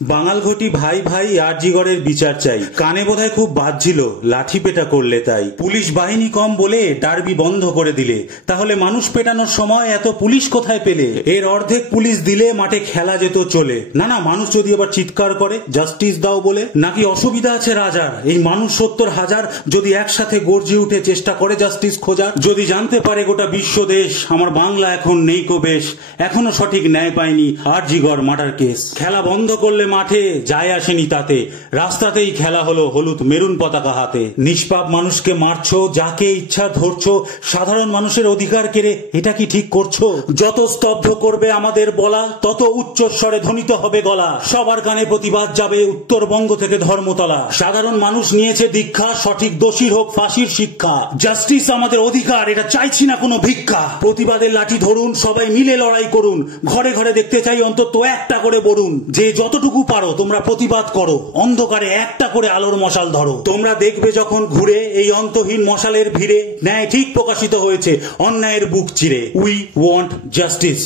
বাঙালঘটি ভাই ভাই আরজিগরের বিচার চাই। কানে বোধহয় খুব বাজছিল, লাঠি পেটা করলে তাই। পুলিশ বাহিনী কম বলে ডার্বি বন্ধ করে দিলে, তাহলে মানুষ পেটানোর সময় এত পুলিশ কোথায় পেলে? এর অর্ধেক পুলিশ দিলে মাঠে খেলা যেত চলে। না না, মানুষ যদি আবার চিৎকার করে জাস্টিস দাও বলে, নাকি অসুবিধা আছে রাজার? এই মানুষ 70,000 যদি একসাথে গর্জে উঠে চেষ্টা করে জাস্টিস খোঁজার, যদি জানতে পারে গোটা বিশ্ব দেশ আমার বাংলা এখন নেই কো বেশ, এখনো সঠিক ন্যায় পায়নি আরজিগর মার্ডার কেস। খেলা বন্ধ করলে মাঠে যায় আসেনি তাতে, রাস্তাতেই খেলা হলো হলুদ মেরুন পতাকা হাতে। নিষ্পাপ মানুষকে মারছো, যাকে ইচ্ছা ধরছো, সাধারণ মানুষের অধিকার কেড়ে এটা কি ঠিক করছো? যত স্তব্ধ করবে আমাদের বলা, তত উচ্চস্বরে ধ্বনিত হবে গলা। সবার কানে প্রতিবাদ যাবে উত্তরবঙ্গ থেকে ধর্মতলা। সাধারণ মানুষ নিয়েছে দীক্ষা, সঠিক দোষীর হোক ফাঁসির শিক্ষা। জাস্টিস আমাদের অধিকার, এটা চাইছি না কোনো ভিক্ষা। প্রতিবাদের লাঠি ধরুন, সবাই মিলে লড়াই করুন। ঘরে ঘরে দেখতে চাই অন্তত একটা করে বলুন, যে যতটুকু পারো তোমরা প্রতিবাদ করো, অন্ধকারে একটা করে আলোর মশাল ধরো। তোমরা দেখবে যখন ঘুরে এই অন্তহীন মশালের ভিড়ে ন্যায় ঠিক প্রকাশিত হয়েছে অন্যায়ের বুক চিরে। We want justice.